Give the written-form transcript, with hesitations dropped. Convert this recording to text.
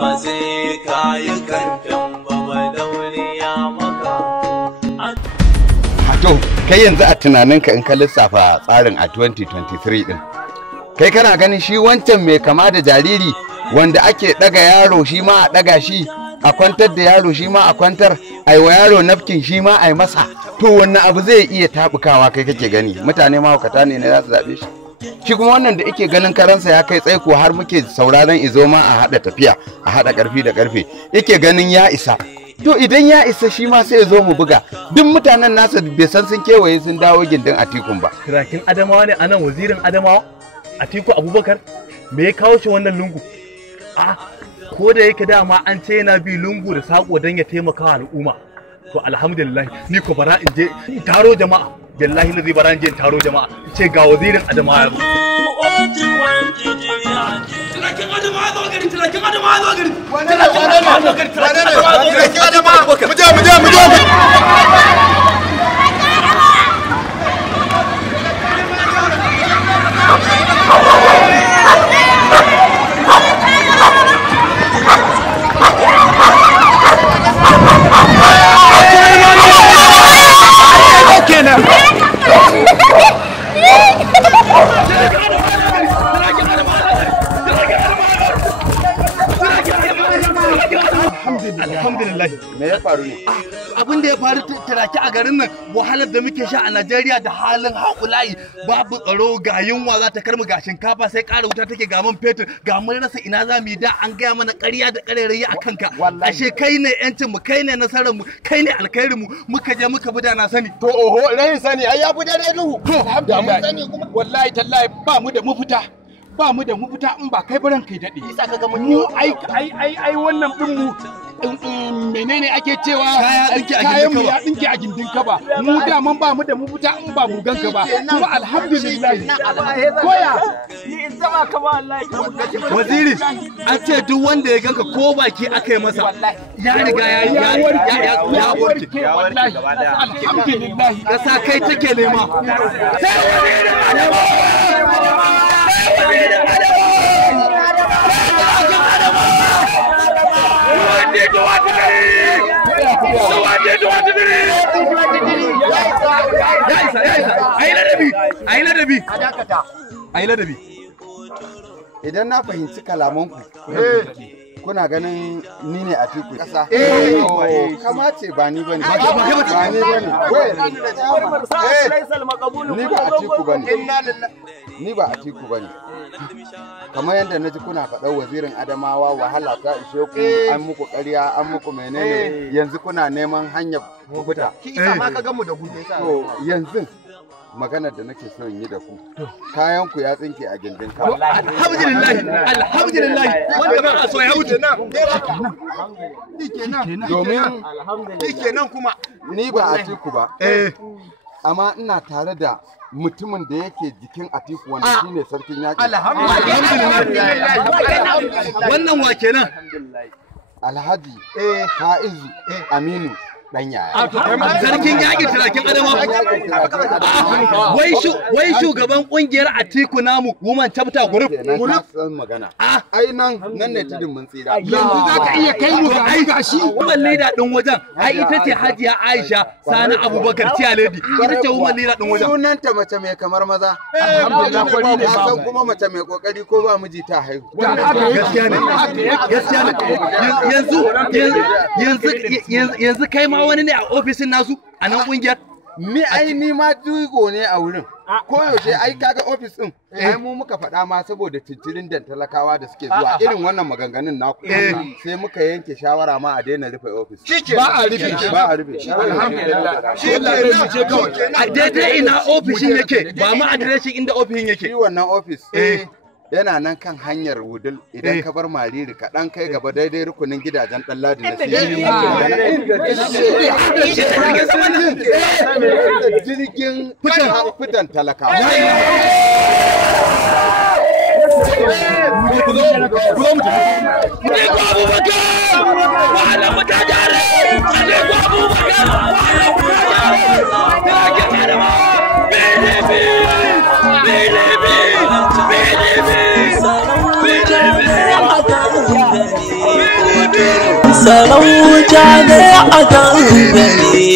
ba sai ka yi kankan ba dauniya maka. To kai yanzu a tunaninka in ka lissafa tsarin a 2023 din kai kana ganin shi wancan mai kama da jariri wanda ake daga yaro shi ma a daga shi, a kwantar da yaro shi ma a kwantar, ai wa yaro nafkin shi ma ai masa, to wannan abu zai iya tabukawa kai kake gani mutane mahaukata ne za su zabe shi. Shi kuma wannan da ike ganin karansa ya kai tsaiko har muke sauraron izo ma a hada tafiya, a hada karfi da karfe, ike ganin ya isa. To idan ya isa shi ma sai ya zo mu buga. Duk mutanen nasa bai san sun kewaye sun dawo gindin Atikun ba. Turakin Adamawa ne anan, wazirin Adamawa Atiku Abubakar, me ya kawo shi wannan lungu? Ko da yake dama an ce yana bi lungu da sako don ya taimaka wa al'umma. To alhamdulillah ni ko bara in je in taro jama'a. Billahi lazi bara in je in taro jama'a. Ce ga wazirin Adamawa ya zo. Turakin Adamawa zo gari, turakin Adamawa zo gari. Alhamdulillah. Me ya faru ne? Abin da ya faru turaki a garin nan, wahalar da muke sha a Najeriya da halin haƙulayi, babu tsaro, ga yunwa za ta karmu, ga shinkafa sai ƙara wuta take, ga man fetur, ga mun rasa ina za mu yi, da an gaya mana ƙarya da ƙarairayi a kanka. Ashe kai ne yancin mu, kai ne nasarar mu, kai ne alkhairin mu, muka je muka bi da na sani. To oho, rayin sani ai ya fi dare duhu. Da mun sani kuma wallahi tallahi ba mu da mafita. Ba mu da mafita in ba kai baran kai dade. Isa kaga mun mu ai wannan din mu menene ake cewa kayan mu ya dinke a gindin ka ba. Mu da man ba mu da mafita in ba mu ganka ba. Kuma alhamdulillah. Koya ni in zama ka ba wallahi. Waziri an ce duk wanda ya ganka ko baki aka yi masa ya riga ya warke wallahi. Alhamdulillah. Kasa kai take nema. Sai ladabi. Idan na fahimci kalamanku kuna ganin ni ne Atiku kasa. Kama ce ba ni bane. Ba ni bane. Ni ba Atiku bane. Ni ba Atiku bane. Kamar yadda na ji kuna faɗar wazirin Adamawa wahala ta ishe ku, an muku ƙarya, an muku menene, yanzu kuna neman hanyar mafita. Ki isa ma ka gamu da gudu. To yanzu maganar da nake so in yi da ku, kayan ku ya tsinke a gindin ka. Alhamdulillah. Wanda ba a so ya wuce nan. Domin Kenan kuma ni ba Atiku ba. Amma ina tare da mutumin da yake jikin Atiku wanda shine sarkin yaƙi. Alhamdulillah. Wannan wa kenan? Alhaji Faizu Aminu dan yaya. Sarkin yaƙi turakin Adamawa. Wai shugaban ƙungiyar Atiku namu Women Chapter Group. Na san magana. Ai nan ne tudun mun tsira. Yanzu za ka iya kai mu ga shi. Woman leader din wajen ai ita ce Hajiya Aisha Sani Abubakar Tiyaledi. Ita ce woman leader din wajen. Sunanta mace mai kamar maza. Alhamdulillah kwari ne ba. San kuma mace mai kokari ko ba miji ta haihu. Gaskiya ne. Yanzu kai ma wani ne a ofisin nasu a nan kungiyar? Ni ma jigo ne a wurin. Koyaushe ai kaga ofis din ai mu muka faɗa ma saboda cincirin da talakawa da suke zuwa irin wannan maganganun naku sai muka yanke shawara ma a daina rufe ofis. Ba a rufe. Alhamdulillah. A daidai ina ofishin yake ba ma adireshin inda ofishin yake. Shi wannan ofis yana nan kan hanyar Wudil idan ka bar Mariri ka dan kai gaba daidai rukunin gidajen Dan Ladi na jirgin fitan talakawa. Baby, sarauta ne a gangare